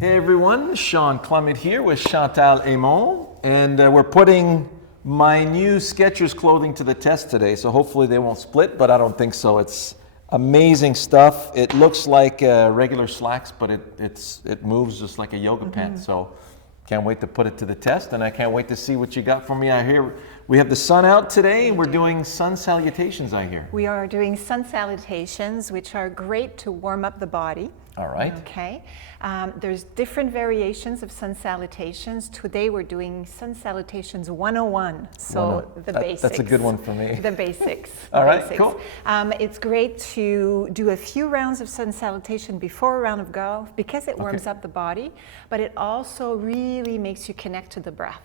Hey everyone, Shawn Clement here with Chantal and we're putting my new Skechers clothing to the test today, so hopefully they won't split, but I don't think so. It's amazing stuff. It looks like regular slacks, but it moves just like a yoga pant, so can't wait to put it to the test, and I can't wait to see what you got for me. I hear we have the sun out today, and we're doing sun salutations, I hear. We are doing sun salutations, which are great to warm up the body. All right. Okay. There's different variations of sun salutations. Today we're doing sun salutations 101. So the basics. That's a good one for me. The basics. All right, cool. It's great to do a few rounds of sun salutation before a round of golf because it warms up the body, but it also really makes you connect to the breath.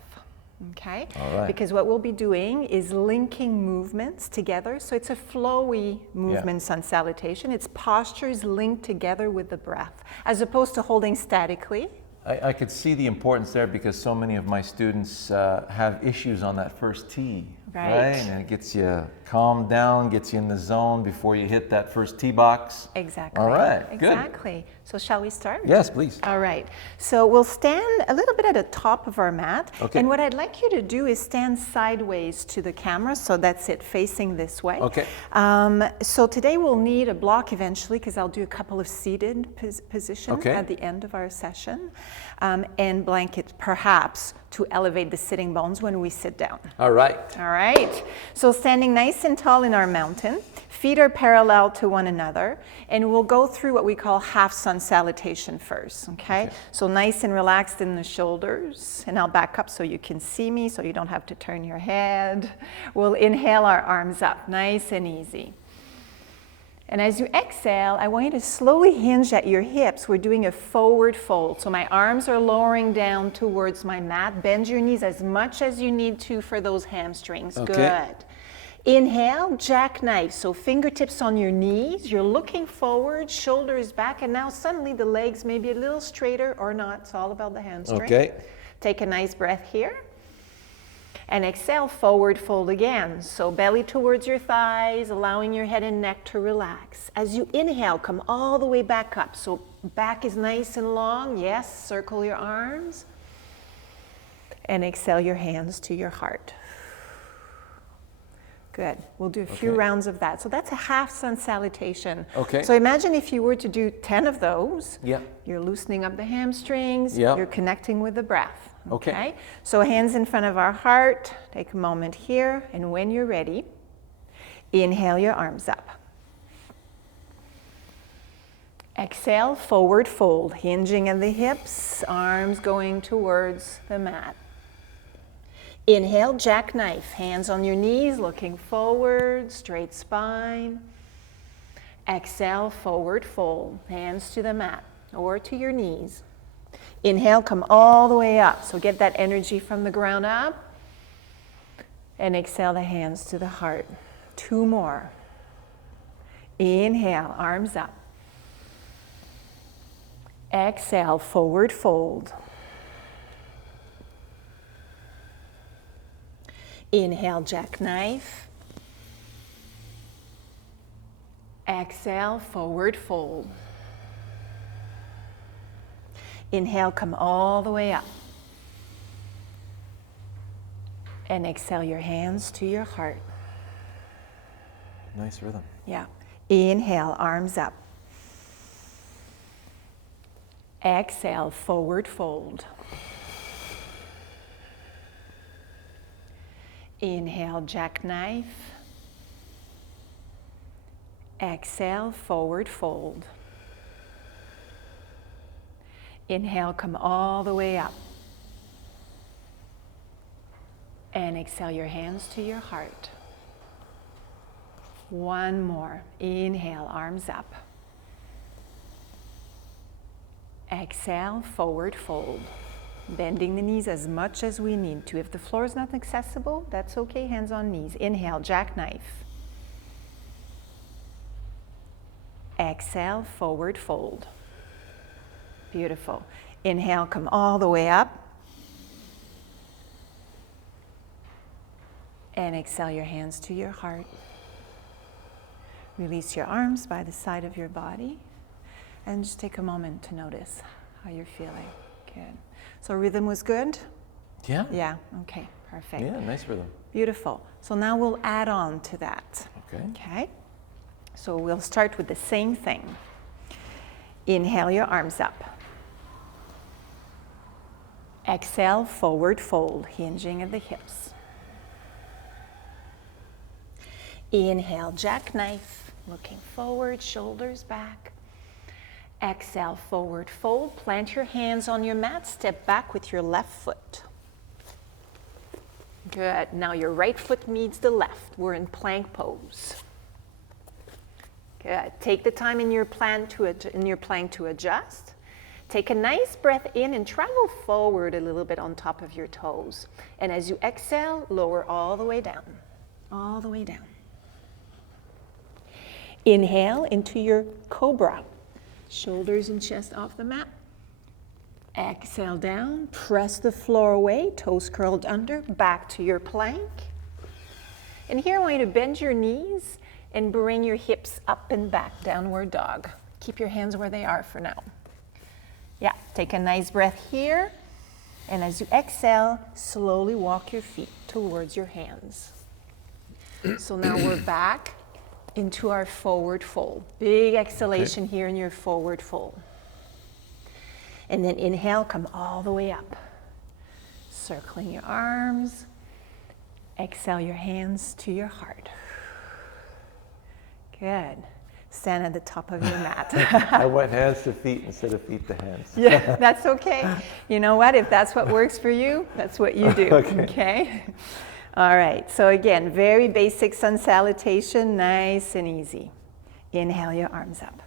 Okay, all right. Because what we'll be doing is linking movements together. So it's a flowy movement sun salutation. Its postures linked together with the breath, as opposed to holding statically. I could see the importance there because so many of my students have issues on that first tee. Right. And it gets you calmed down, gets you in the zone before you hit that first tee box. Exactly. All right, exactly. Good. So shall we start? Yes, please. All right. So we'll stand a little bit at the top of our mat. Okay. And what I'd like you to do is stand sideways to the camera. So that's it, facing this way. Okay. So today we'll need a block eventually because I'll do a couple of seated positions at the end of our session. And blanket perhaps to elevate the sitting bones when we sit down. All right. All right. So standing nice and tall in our mountain, feet are parallel to one another, and we'll go through what we call half sun salutation first, okay? So nice and relaxed in the shoulders, and I'll back up so you can see me, so you don't have to turn your head. We'll inhale our arms up, nice and easy. And as you exhale, I want you to slowly hinge at your hips. We're doing a forward fold. So my arms are lowering down towards my mat. Bend your knees as much as you need to for those hamstrings. Okay. Good. Inhale, jackknife. So fingertips on your knees. You're looking forward, shoulders back. And now suddenly the legs may be a little straighter or not. It's all about the hamstring. Okay. Take a nice breath here. And exhale, forward fold again. So belly towards your thighs, allowing your head and neck to relax. As you inhale, come all the way back up. So back is nice and long. Yes, circle your arms. And exhale your hands to your heart. Good. We'll do a few rounds of that. So that's a half sun salutation. Okay. So imagine if you were to do 10 of those. Yeah. You're loosening up the hamstrings. Yeah. You're connecting with the breath. Okay. So hands in front of our heart. Take a moment here, and when you're ready, inhale your arms up. Exhale, forward fold, hinging at the hips, arms going towards the mat. Inhale, jackknife, hands on your knees, looking forward, straight spine. Exhale, forward fold, hands to the mat or to your knees. Inhale, come all the way up. So get that energy from the ground up. And exhale the hands to the heart. 2 more. Inhale, arms up. Exhale, forward fold. Inhale, jackknife. Exhale, forward fold. Inhale, come all the way up. And exhale your hands to your heart. Nice rhythm. Yeah. Inhale, arms up. Exhale, forward fold. Inhale, jackknife. Exhale, forward fold. Inhale, come all the way up. And exhale your hands to your heart. 1 more. Inhale, arms up. Exhale, forward fold. Bending the knees as much as we need to. If the floor is not accessible, that's okay, hands on knees. Inhale, jackknife. Exhale, forward fold. Beautiful. Inhale, come all the way up. And exhale your hands to your heart. Release your arms by the side of your body. And just take a moment to notice How you're feeling? Good. So rhythm was good? Yeah. Yeah, okay, perfect. Yeah, nice rhythm. Beautiful. So now we'll add on to that. Okay. Okay? So we'll start with the same thing. Inhale your arms up. Exhale, forward fold, hinging at the hips. Inhale, jackknife, looking forward, shoulders back. Exhale, forward fold, plant your hands on your mat, step back with your left foot. Good. Now your right foot meets the left. We're in plank pose. Good. Take the time in your plank to adjust. Take a nice breath in and travel forward a little bit on top of your toes. And as you exhale, lower all the way down. All the way down. Inhale into your cobra. Shoulders and chest off the mat. Exhale down, press the floor away, toes curled under, back to your plank. And here I want you to bend your knees and bring your hips up and back, downward dog. Keep your hands where they are for now. Yeah, take a nice breath here. And as you exhale, slowly walk your feet towards your hands. So now we're back into our forward fold. Big exhalation here in your forward fold. And then inhale, come all the way up. Circling your arms. Exhale your hands to your heart. Good. Stand at the top of your mat. I went hands to feet instead of feet to hands. Yeah, that's okay. You know what? If that's what works for you, that's what you do. Okay? All right. So again, very basic sun salutation, nice and easy. Inhale your arms up.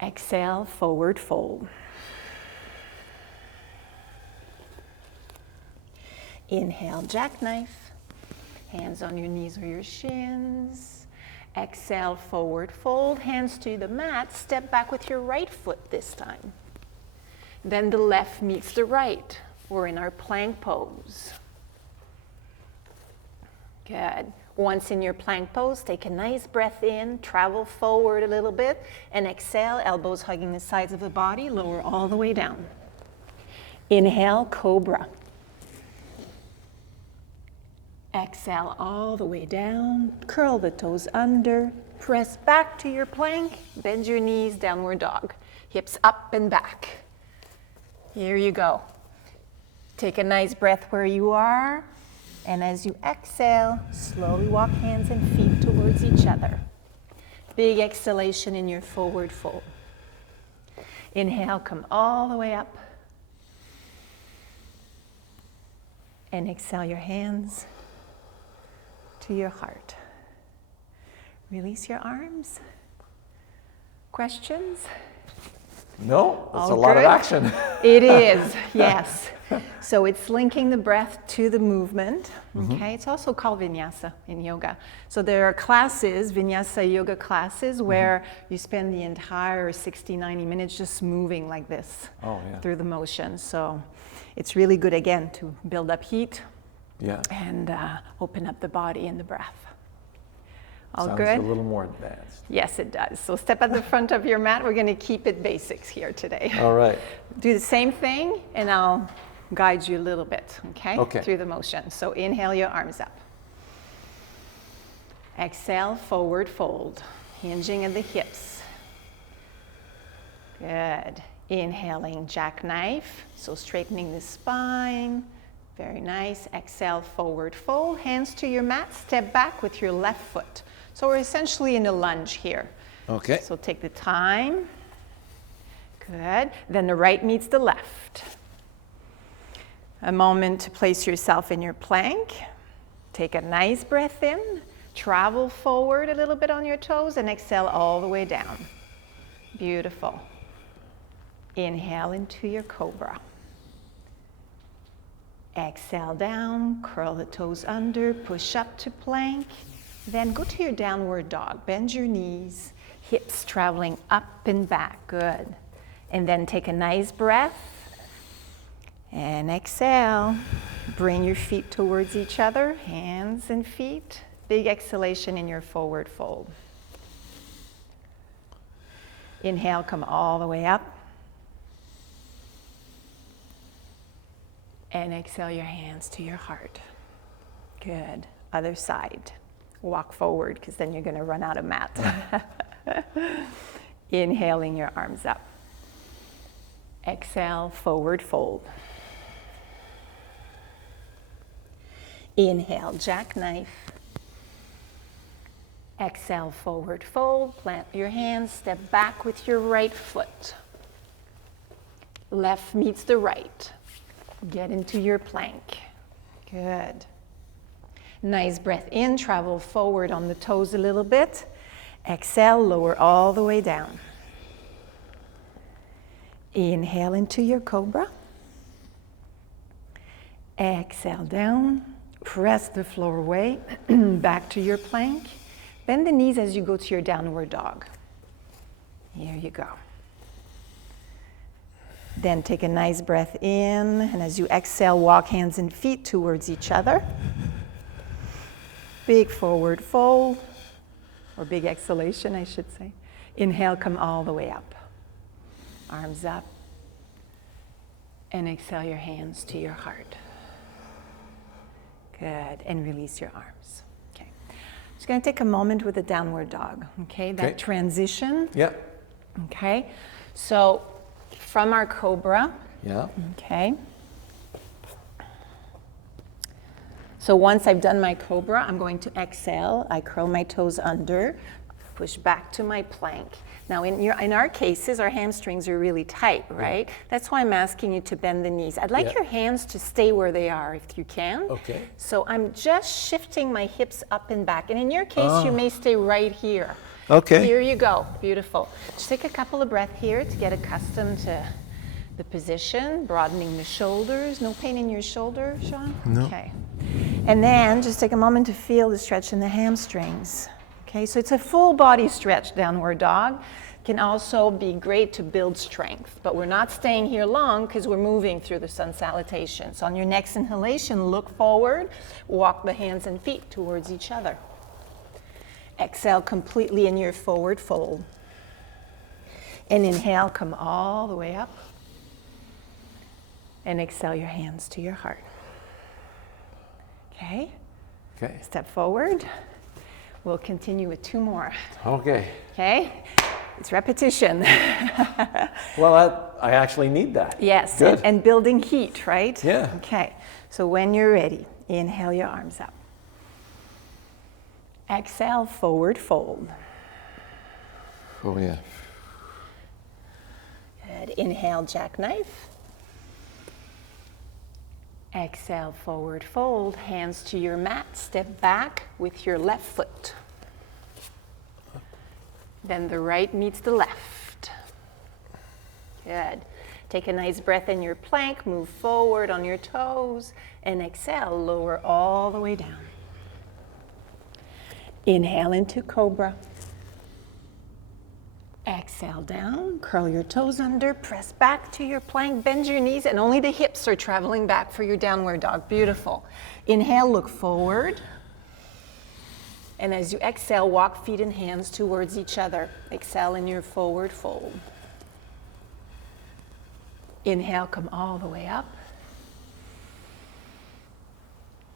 Exhale, forward fold. Inhale, jackknife. Hands on your knees or your shins. Exhale, forward fold. Hands to the mat. Step back with your right foot this time. Then the left meets the right. We're in our plank pose. Good. Once in your plank pose, take a nice breath in, travel forward a little bit, and exhale, elbows hugging the sides of the body, lower all the way down. Inhale, cobra. Exhale all the way down, curl the toes under, press back to your plank, bend your knees, downward dog. Hips up and back. Here you go. Take a nice breath where you are. And as you exhale, slowly walk hands and feet towards each other. Big exhalation in your forward fold. Inhale, come all the way up. And exhale your hands to your heart. Release your arms. Questions? No, that's All a lot of good? action. It is, yes. So it's linking the breath to the movement. Okay, it's also called vinyasa in yoga. So there are classes, vinyasa yoga classes, where you spend the entire 60, 90 minutes just moving like this through the motion. So it's really good, again, to build up heat and open up the body and the breath. All Sounds good? a little more advanced. Yes, it does. So step at the front of your mat. We're going to keep it basics here today. All right. Do the same thing, and I'll guide you a little bit, Okay. through the motion. So inhale your arms up. Exhale, forward fold, hinging at the hips. Good. Inhaling, jackknife, so straightening the spine. Very nice. Exhale, forward fold, hands to your mat, step back with your left foot. So we're essentially in a lunge here. Okay. So take the time. Good. Then the right meets the left. A moment to place yourself in your plank. Take a nice breath in. Travel forward a little bit on your toes and exhale all the way down. Beautiful. Inhale into your cobra. Exhale down, curl the toes under, push up to plank. Then go to your downward dog. Bend your knees, hips traveling up and back. Good. And then take a nice breath. And exhale. Bring your feet towards each other, hands and feet. Big exhalation in your forward fold. Inhale, come all the way up. And exhale your hands to your heart. Good. Other side. Walk forward, because then you're going to run out of mat. Inhaling your arms up. Exhale, forward fold. Inhale, jackknife. Exhale, forward fold. Plant your hands, step back with your right foot. Left meets the right. Get into your plank. Good. Nice breath in, travel forward on the toes a little bit. Exhale, lower all the way down. Inhale into your cobra. Exhale down. Press the floor away. Back to your plank. Bend the knees as you go to your downward dog. Here you go. Then take a nice breath in, and as you exhale, walk hands and feet towards each other. Big forward fold, or big exhalation, I should say. Inhale, come all the way up. Arms up. And exhale your hands to your heart. Good, and release your arms. Okay. Just going to take a moment with the downward dog, okay? That transition. Yeah. Okay, so from our cobra. Yeah. Okay. So once I've done my cobra, I'm going to exhale. I curl my toes under, push back to my plank. Now in our cases, our hamstrings are really tight, right? Yeah. That's why I'm asking you to bend the knees. I'd like your hands to stay where they are if you can. Okay. So I'm just shifting my hips up and back. And in your case, you may stay right here. Okay. Here you go. Beautiful. Just take a couple of breaths here to get accustomed to the position, broadening the shoulders. No pain in your shoulder, Shawn? No. Okay. And then just take a moment to feel the stretch in the hamstrings. Okay, so it's a full body stretch, downward dog. Can also be great to build strength, but we're not staying here long because we're moving through the sun salutation. So on your next inhalation, look forward, walk the hands and feet towards each other. Exhale completely in your forward fold. And inhale, come all the way up. And exhale your hands to your heart. Okay? Okay. Step forward. We'll continue with 2 more. Okay. Okay? It's repetition. Well, I actually need that. Yes, Good. and building heat, right? Yeah. Okay, so when you're ready, inhale your arms up. Exhale, forward fold. Oh, yeah. Good. Inhale, jackknife. Exhale, forward fold. Hands to your mat. Step back with your left foot. Then the right meets the left. Good. Take a nice breath in your plank. Move forward on your toes. And exhale, lower all the way down. Inhale into cobra. Exhale down, curl your toes under, press back to your plank, bend your knees, and only the hips are traveling back for your downward dog. Beautiful. Inhale, look forward. And as you exhale, walk feet and hands towards each other. Exhale in your forward fold. Inhale, come all the way up.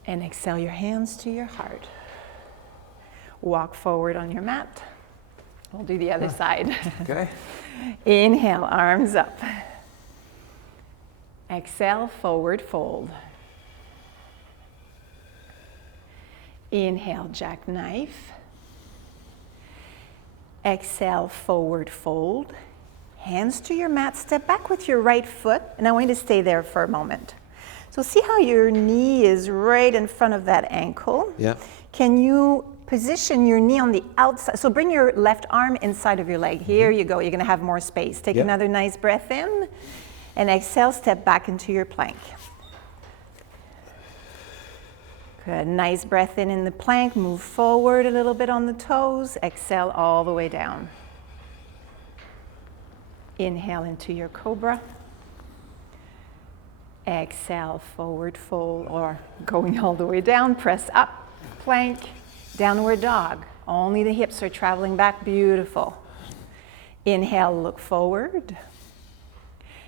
And exhale your hands to your heart. Walk forward on your mat. We'll do the other side. Okay. Inhale, arms up. Exhale, forward fold. Inhale, jackknife. Exhale, forward fold. Hands to your mat, step back with your right foot, and I want you to stay there for a moment. So see how your knee is right in front of that ankle? Yeah. Can you position your knee on the outside? So bring your left arm inside of your leg. Here you go. You're going to have more space. Take another nice breath in, and exhale, step back into your plank. Good. Nice breath in the plank. Move forward a little bit on the toes. Exhale all the way down. Inhale into your cobra. Exhale, forward fold, or going all the way down. Press up, plank, downward dog. Only the hips are traveling back. Beautiful. Inhale, look forward.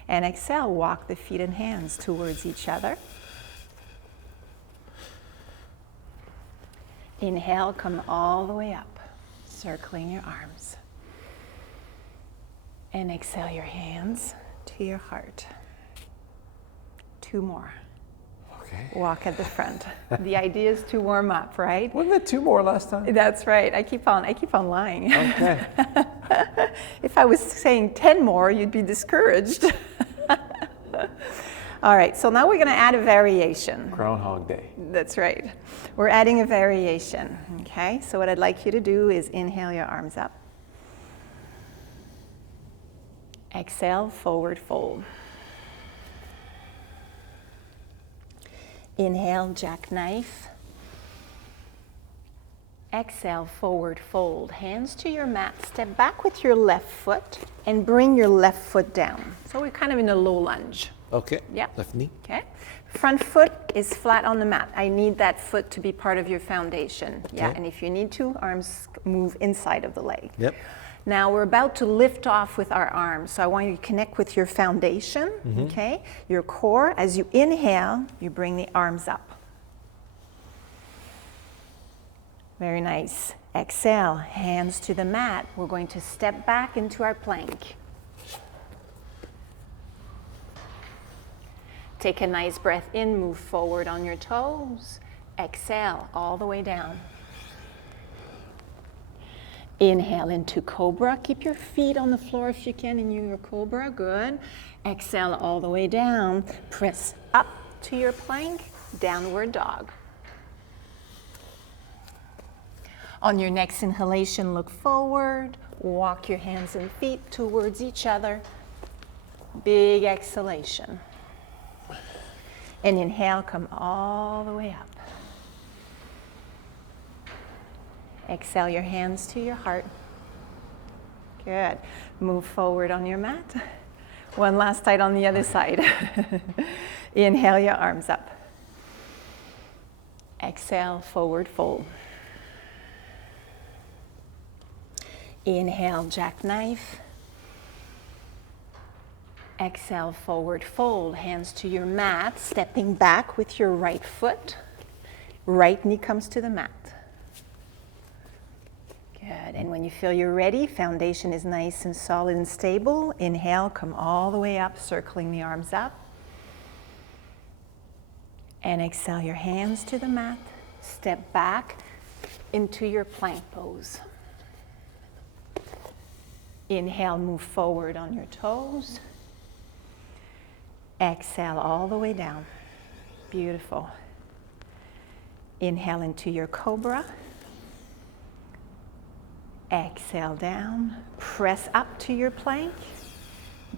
And exhale, walk the feet and hands towards each other. Inhale, come all the way up, circling your arms. And exhale your hands to your heart. 2 more. Okay. Walk at the front. The idea is to warm up, right? Wasn't it 2 more last time? That's right. I keep on lying. Okay. If I was saying 10 more, you'd be discouraged. All right, so now we're going to add a variation. Groundhog Day. That's right. We're adding a variation, okay? So what I'd like you to do is inhale your arms up. Exhale, forward fold. Inhale, jackknife. Exhale, forward fold. Hands to your mat. Step back with your left foot and bring your left foot down. So we're kind of in a low lunge. Okay. Yeah. Left knee. Okay. Front foot is flat on the mat. I need that foot to be part of your foundation. Okay. Yeah, and if you need to, arms move inside of the leg. Yep. Now we're about to lift off with our arms. So I want you to connect with your foundation, okay? Your core. As you inhale, you bring the arms up. Very nice. Exhale, hands to the mat. We're going to step back into our plank. Take a nice breath in, move forward on your toes. Exhale, all the way down. Inhale into cobra. Keep your feet on the floor if you can in your cobra. Good. Exhale all the way down. Press up to your plank. Downward dog. On your next inhalation, look forward. Walk your hands and feet towards each other. Big exhalation. And inhale, come all the way up. Exhale your hands to your heart. Good. Move forward on your mat. One last tight on the other side. Inhale your arms up. Exhale, forward fold. Inhale, jackknife. Exhale, forward fold. Hands to your mat, stepping back with your right foot. Right knee comes to the mat. Good. And when you feel you're ready, foundation is nice and solid and stable. Inhale, come all the way up, circling the arms up. And exhale your hands to the mat. Step back into your plank pose. Inhale, move forward on your toes. Exhale all the way down. Beautiful. Inhale into your cobra. Exhale down. Press up to your plank.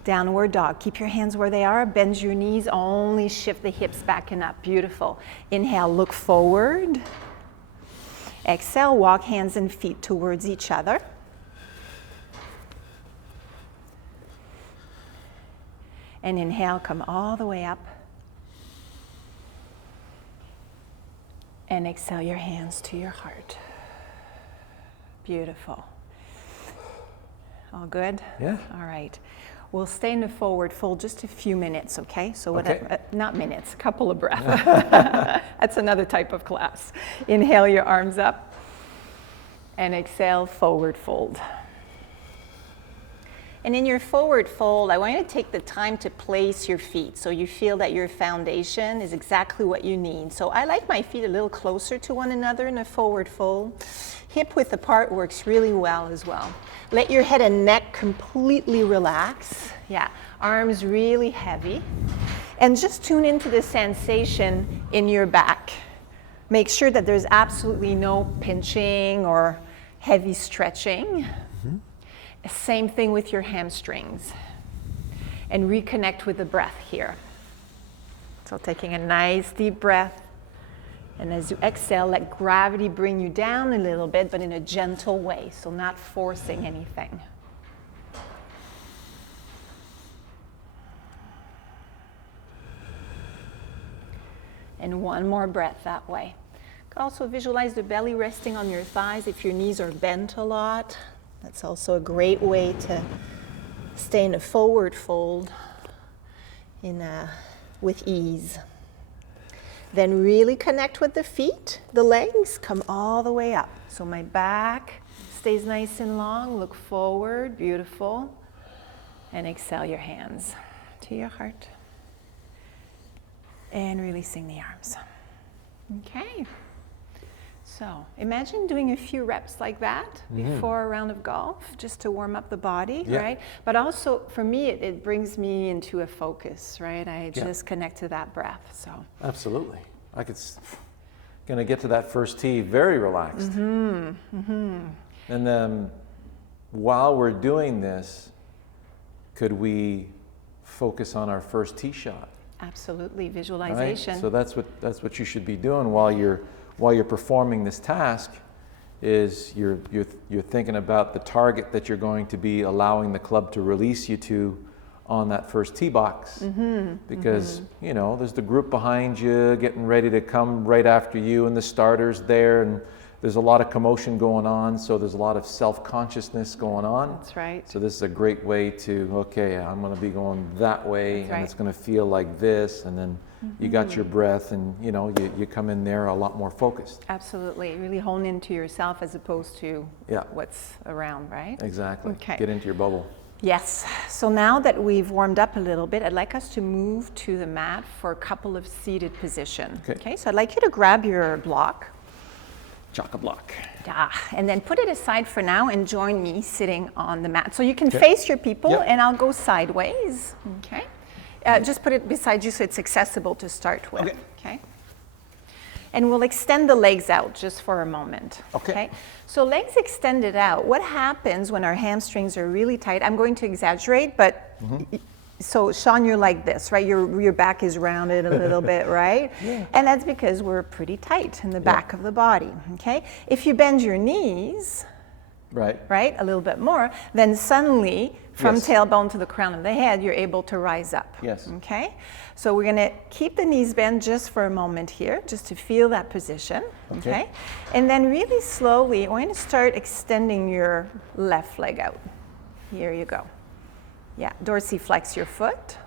Downward dog. Keep your hands where they are. Bend your knees. Only shift the hips back and up. Beautiful. Inhale, look forward. Exhale, walk hands and feet towards each other. And inhale, come all the way up. And exhale your hands to your heart. Beautiful. All good? Yeah. All right. We'll stay in the forward fold just a few minutes, okay? So Okay. not minutes, a couple of breaths. That's another type of class. Inhale your arms up. And exhale, forward fold. And in your forward fold, I want you to take the time to place your feet so you feel that your foundation is exactly what you need. So I like my feet a little closer to one another in a forward fold. Hip width apart works really well as well. Let your head and neck completely relax. Yeah, arms really heavy. And just tune into the sensation in your back. Make sure that there's absolutely no pinching or heavy stretching. Same thing with your hamstrings. And reconnect with the breath here. So taking a nice deep breath. And as you exhale, let gravity bring you down a little bit, but in a gentle way, so not forcing anything. And one more breath that way. You can also visualize the belly resting on your thighs if your knees are bent a lot. That's also a great way to stay in a forward fold with ease. Then really connect with the feet. The legs come all the way up. So my back stays nice and long. Look forward, beautiful. And exhale your hands to your heart. And releasing the arms. Okay. So imagine doing a few reps like that before a round of golf, just to warm up the body, right? But also, for me, it brings me into a focus, right? I just connect to that breath, so. Absolutely. Gonna get to that first tee very relaxed. And then while we're doing this, could we focus on our first tee shot? Absolutely, visualization. Right? So that's what you should be doing while you're performing this task. Is you're thinking about the target that you're going to be allowing the club to release you to on that first tee box. Because you know there's the group behind you getting ready to come right after you, and the starter's there, and there's a lot of commotion going on, so there's a lot of self-consciousness going on. That's right. So this is a great way to, okay, I'm going to be going that way, and it's going to feel like this, and then you got your breath, and you know, you come in there a lot more focused. Absolutely. Really hone into yourself as opposed to what's around, right? Exactly. Okay. Get into your bubble. Yes. So now that we've warmed up a little bit, I'd like us to move to the mat for a couple of seated position. Okay. So I'd like you to grab your block. Chock-a-block. And then put it aside for now and join me sitting on the mat. So you can face your people and I'll go sideways. Okay. Just put it beside you so it's accessible to start with. Okay. And we'll extend the legs out just for a moment. Okay. So legs extended out. What happens when our hamstrings are really tight? I'm going to exaggerate, but so Shawn, you're like this, right? Your back is rounded a little bit, right? And that's because we're pretty tight in the back of the body, okay? If you bend your knees, right, a little bit more, then suddenly from tailbone to the crown of the head, you're able to rise up, okay? So we're gonna keep the knees bent just for a moment here, just to feel that position, okay? And then really slowly, we're gonna start extending your left leg out. Here you go. Yeah, dorsiflex your foot.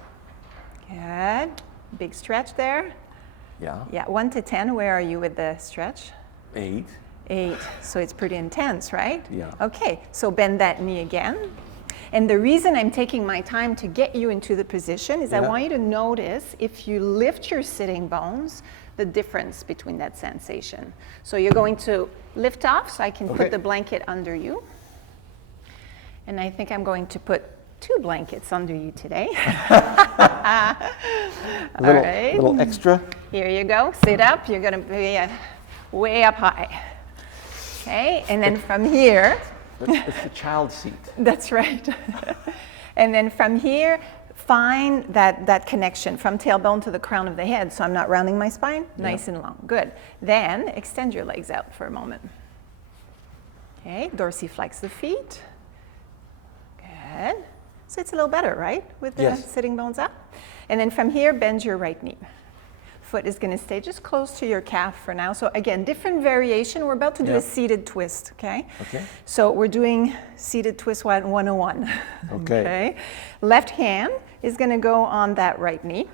Good. Big stretch there. Yeah, 1 to 10, where are you with the stretch? 8. 8, so it's pretty intense, right? Yeah. Okay, so bend that knee again. And the reason I'm taking my time to get you into the position is I want you to notice, if you lift your sitting bones, the difference between that sensation. So you're going to lift off, so I can put the blanket under you. And I think I'm going to put 2 blankets under you today. All right. A little extra. Here you go. Sit up. You're going to be way up high. Okay. And then from here. It's the child seat. That's right. And then from here, find that connection from tailbone to the crown of the head. So I'm not rounding my spine. Nice and long. Good. Then extend your legs out for a moment. Okay. Dorsiflex the feet. Good. So it's a little better, right? With the sitting bones up. And then from here, bend your right knee. Foot is going to stay just close to your calf for now. So again, different variation. We're about to do a seated twist, okay? So we're doing seated twist 101. Okay. Left hand is going to go on that right knee.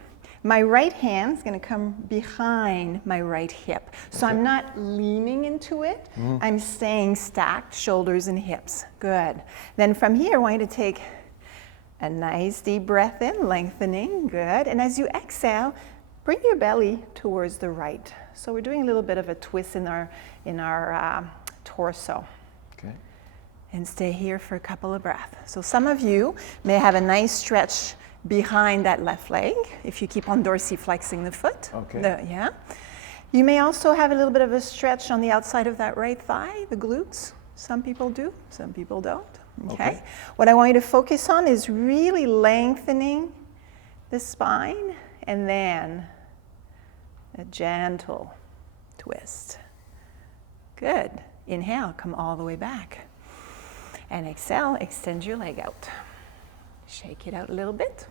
My right hand is going to come behind my right hip. So I'm not leaning into it. I'm staying stacked, shoulders and hips. Good. Then from here, I want you to take a nice deep breath in, lengthening. Good. And as you exhale, bring your belly towards the right. So we're doing a little bit of a twist in our torso. Okay. And stay here for a couple of breaths. So some of you may have a nice stretch behind that left leg if you keep on dorsiflexing the foot. Okay. You may also have a little bit of a stretch on the outside of that right thigh, the glutes. Some people do, some people don't. Okay. What I want you to focus on is really lengthening the spine and then a gentle twist. Good. Inhale, come all the way back. And exhale, extend your leg out. Shake it out a little bit.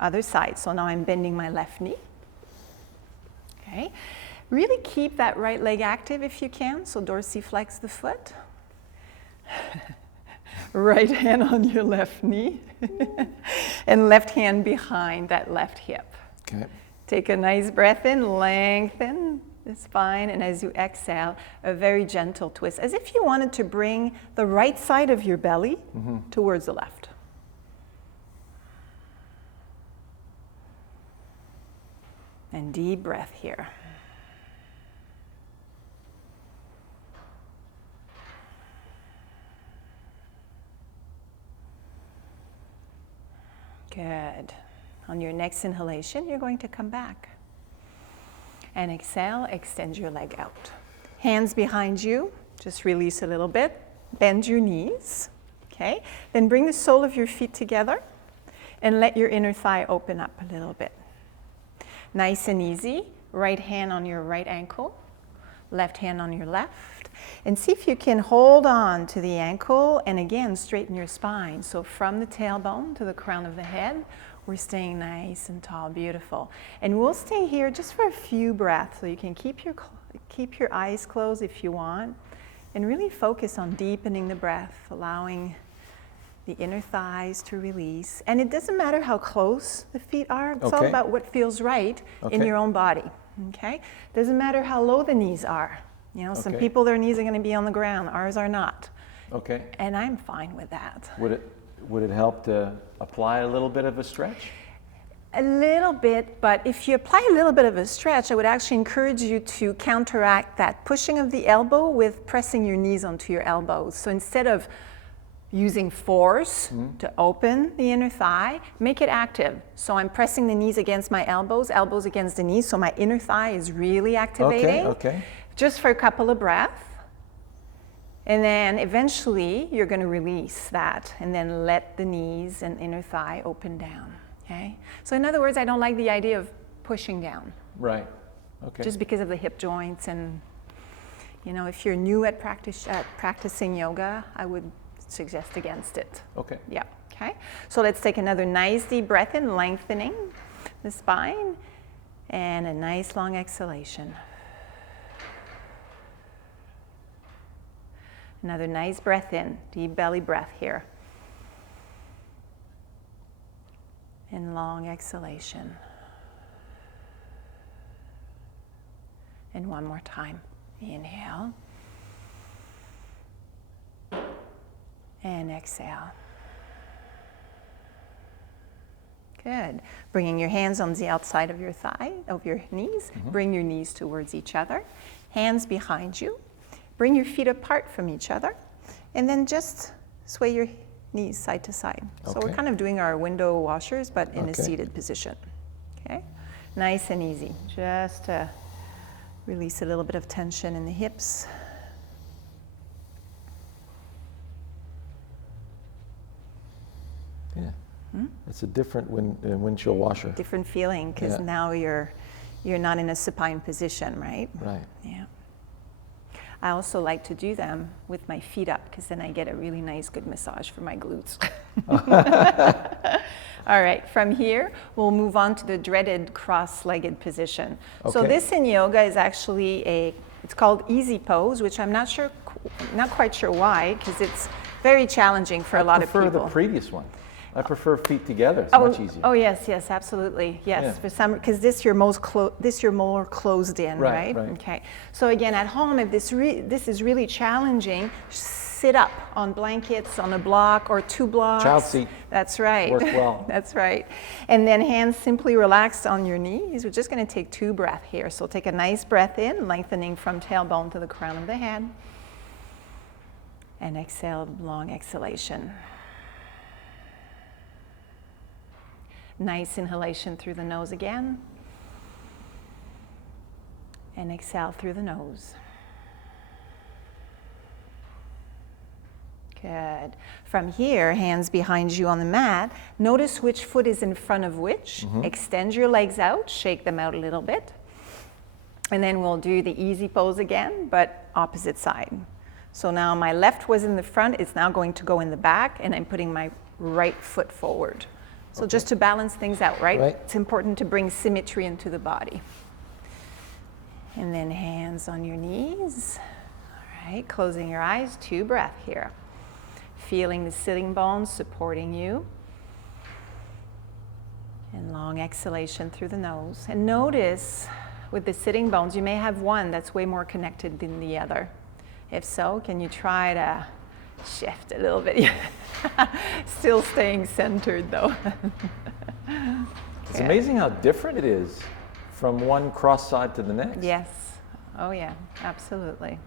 Other side. So now I'm bending my left knee. Okay. Really keep that right leg active if you can. So dorsiflex the foot. Right hand on your left knee and left hand behind that left hip. Okay. Take a nice breath in, lengthen the spine, and as you exhale, a very gentle twist, as if you wanted to bring the right side of your belly towards the left. And deep breath here. Good. On your next inhalation, you're going to come back. And exhale, extend your leg out. Hands behind you, just release a little bit. Bend your knees, okay? Then bring the sole of your feet together and let your inner thigh open up a little bit. Nice and easy. Right hand on your right ankle, left hand on your left. And see if you can hold on to the ankle and again straighten your spine. So from the tailbone to the crown of the head, we're staying nice and tall, beautiful. And we'll stay here just for a few breaths. So you can keep your eyes closed if you want and really focus on deepening the breath, allowing the inner thighs to release. And it doesn't matter how close the feet are. It's all about what feels right in your own body. Okay? Doesn't matter how low the knees are. You know, some people, their knees are going to be on the ground. Ours are not. Okay. And I'm fine with that. Would it help to apply a little bit of a stretch? A little bit, but if you apply a little bit of a stretch, I would actually encourage you to counteract that pushing of the elbow with pressing your knees onto your elbows. So instead of using force to open the inner thigh, make it active. So I'm pressing the knees against my elbows, elbows against the knees, so my inner thigh is really activating. Okay. Just for a couple of breaths. And then eventually you're going to release that and then let the knees and inner thigh open down. Okay? So in other words, I don't like the idea of pushing down. Right. Okay. Just because of the hip joints, and you know, if you're new at practicing yoga, I would suggest against it. Okay. Yeah. Okay. So let's take another nice deep breath in, lengthening the spine, and a nice long exhalation. Another nice breath in, deep belly breath here. And long exhalation. And one more time. Inhale. And exhale. Good. Bringing your hands on the outside of your thigh, of your knees. Bring your knees towards each other. Hands behind you. Bring your feet apart from each other, and then just sway your knees side to side. So we're kind of doing our window washers, but in a seated position. Okay? Nice and easy. Just to release a little bit of tension in the hips. Yeah. It's a different windshield washer. Different feeling, because now you're not in a supine position, right? Right. Yeah. I also like to do them with my feet up, because then I get a really nice, good massage for my glutes. All right, from here, we'll move on to the dreaded cross-legged position. So this in yoga is actually it's called easy pose, which I'm not quite sure why, because it's very challenging for a lot of people. I prefer the previous one. I prefer feet together. It's much easier. Oh yes, absolutely. Yes, for some, because this you're more closed in, right? Okay. So again, at home, if this is really challenging, sit up on blankets, on a block or two blocks. Child seat. That's right. Work well. That's right. And then hands simply relaxed on your knees. We're just going to take 2 breaths here. So take a nice breath in, lengthening from tailbone to the crown of the head, and exhale, long exhalation. Nice inhalation through the nose again. And exhale through the nose. Good. From here, hands behind you on the mat. Notice which foot is in front of which. Extend your legs out, shake them out a little bit. And then we'll do the easy pose again, but opposite side. So now my left was in the front, it's now going to go in the back, and I'm putting my right foot forward. So just to balance things out, right? It's important to bring symmetry into the body. And then hands on your knees. All right, closing your eyes, 2 breaths here. feeling the sitting bones supporting you. And long exhalation through the nose. And notice with the sitting bones, you may have one that's way more connected than the other. If so, can you try to shift a little bit? Still staying centered though. It's amazing how different it is from one cross side to the next. Yes. Oh yeah, absolutely.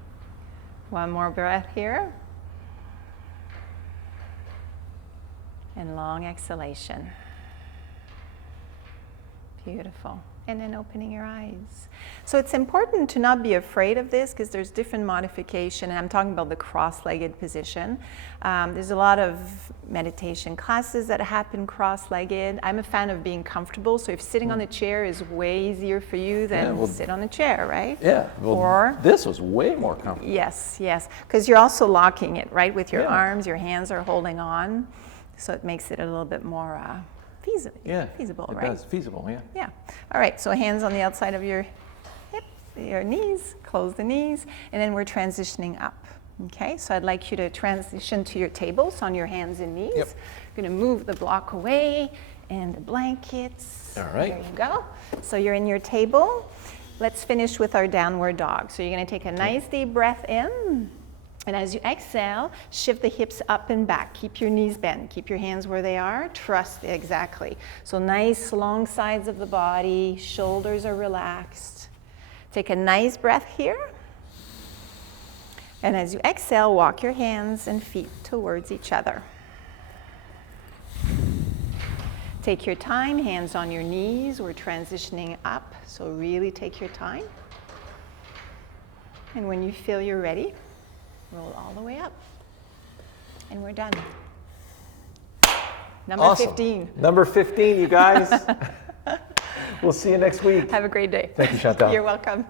One more breath here. And long exhalation. Beautiful. And then opening your eyes. So it's important to not be afraid of this because there's different modification, and I'm talking about the cross-legged position. There's a lot of meditation classes that happen cross-legged. I'm a fan of being comfortable, so if sitting on a chair is way easier for you, then sit on a chair, right? Yeah, well, or this was way more comfortable. Yes, yes, because you're also locking it, right? With your arms, your hands are holding on, so it makes it a little bit more feasible, right? It does, feasible, yeah. Yeah. All right, so hands on the outside of your hip, your knees, close the knees, and then we're transitioning up. Okay, so I'd like you to transition to your table, so on your hands and knees. Yep. You're gonna move the block away and the blankets. All right. There you go. So you're in your table. Let's finish with our downward dog. So you're gonna take a nice deep breath in. And as you exhale, shift the hips up and back. Keep your knees bent. Keep your hands where they are. Trust, exactly. So nice long sides of the body. Shoulders are relaxed. Take a nice breath here. And as you exhale, walk your hands and feet towards each other. Take your time, hands on your knees. We're transitioning up, so really take your time. And when you feel you're ready, roll all the way up. And we're done. Number Awesome. 15. Number 15, you guys. We'll see you next week. Have a great day. Thank you, Chantal. You're welcome.